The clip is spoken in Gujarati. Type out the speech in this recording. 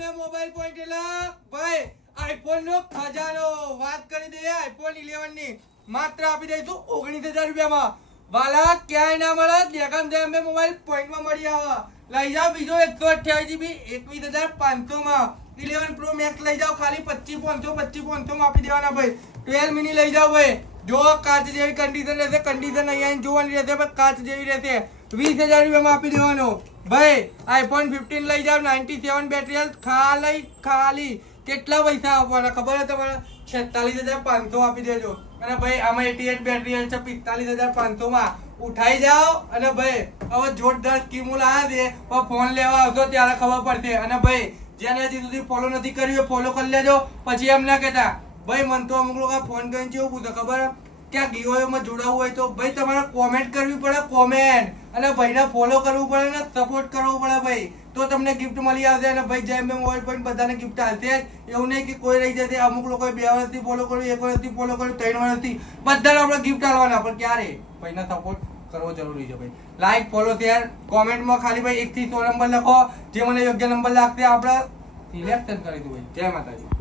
મોબાઈલ પોઈન્ટ એટલે ભાઈ આઈફોન નો ખજાનો વાત કરી દઈએ આઈફોન 11 ની માત્ર આપી દઈશું 19,000 રૂપિયામાં વાલા ક્યાંય ના મળે દેખામ દે મોબાઈલ પોઈન્ટ માં મળી આવે લઈ જાઓ બીજો 128 GB 21,500 માં 11 Pro Max લઈ જાઓ ખાલી 25,500 માં આપી દેવાના ભાઈ 12 મિની લઈ જાઓ ભાઈ જો કાચ જેવી કન્ડિશન રહેશે કન્ડિશન અહીંયા જોવાની રહેશે પણ કાચ જેવી રહેશે 20,000 રૂપિયામાં આપી દેવાનો ભાઈ આઈફોન 15 લઈ જાઓ 97 બેટરી હેલ્થ ખાલી કેટલા પૈસા આપવાના ખબર છે તમારે 46,500 આપી દેજો અને ભાઈ આમાં 88 બેટરી હેલ્થ છે 45,500 માં ઉઠાઈ જાઓ અને ભાઈ હવે જોરદાર સ્કીમો લાવ્યા છે પણ ફોન લેવા આવશો ત્યારે ખબર પડશે અને ભાઈ જેને હજી સુધી ફોલો નથી કર્યું ફોલો કરી લેજો પછી એમ ના કહેતા ભાઈ મન તો અમુક લોકો ફોન કરીને કેવું પૂછે ખબર ક્યાં ગીઓમાં જોડાવવું હોય તો ભાઈ તમારે કોમેન્ટ કરવી પડે કોમેન્ટ અને ભાઈને ફોલો કરવું પડે ને સપોર્ટ કરવો પડે ભાઈ તો તમને ગિફ્ટ મળી આવશે અને ભાઈ જેમ મોબાઈલ પોઈન્ટ બધાને ગિફ્ટ આવશે એવું નહીં કે કોઈ રહી જશે અમુક લોકો 2 વર્ષથી ફોલો કર્યું 1 વર્ષથી ફોલો કર્યું 3 વર્ષથી બધાને આપણે ગિફ્ટ આપવાના પણ ક્યારે ભાઈને સપોર્ટ કરવો જરૂરી છે ભાઈ લાઈક ફોલો શેર કોમેન્ટમાં ખાલી ભાઈ 1 થી 100 નંબર લખો જે મને યોગ્ય નંબર લાગશે આપણે સિલેક્શન કરી દઉં ભાઈ જય માતાજી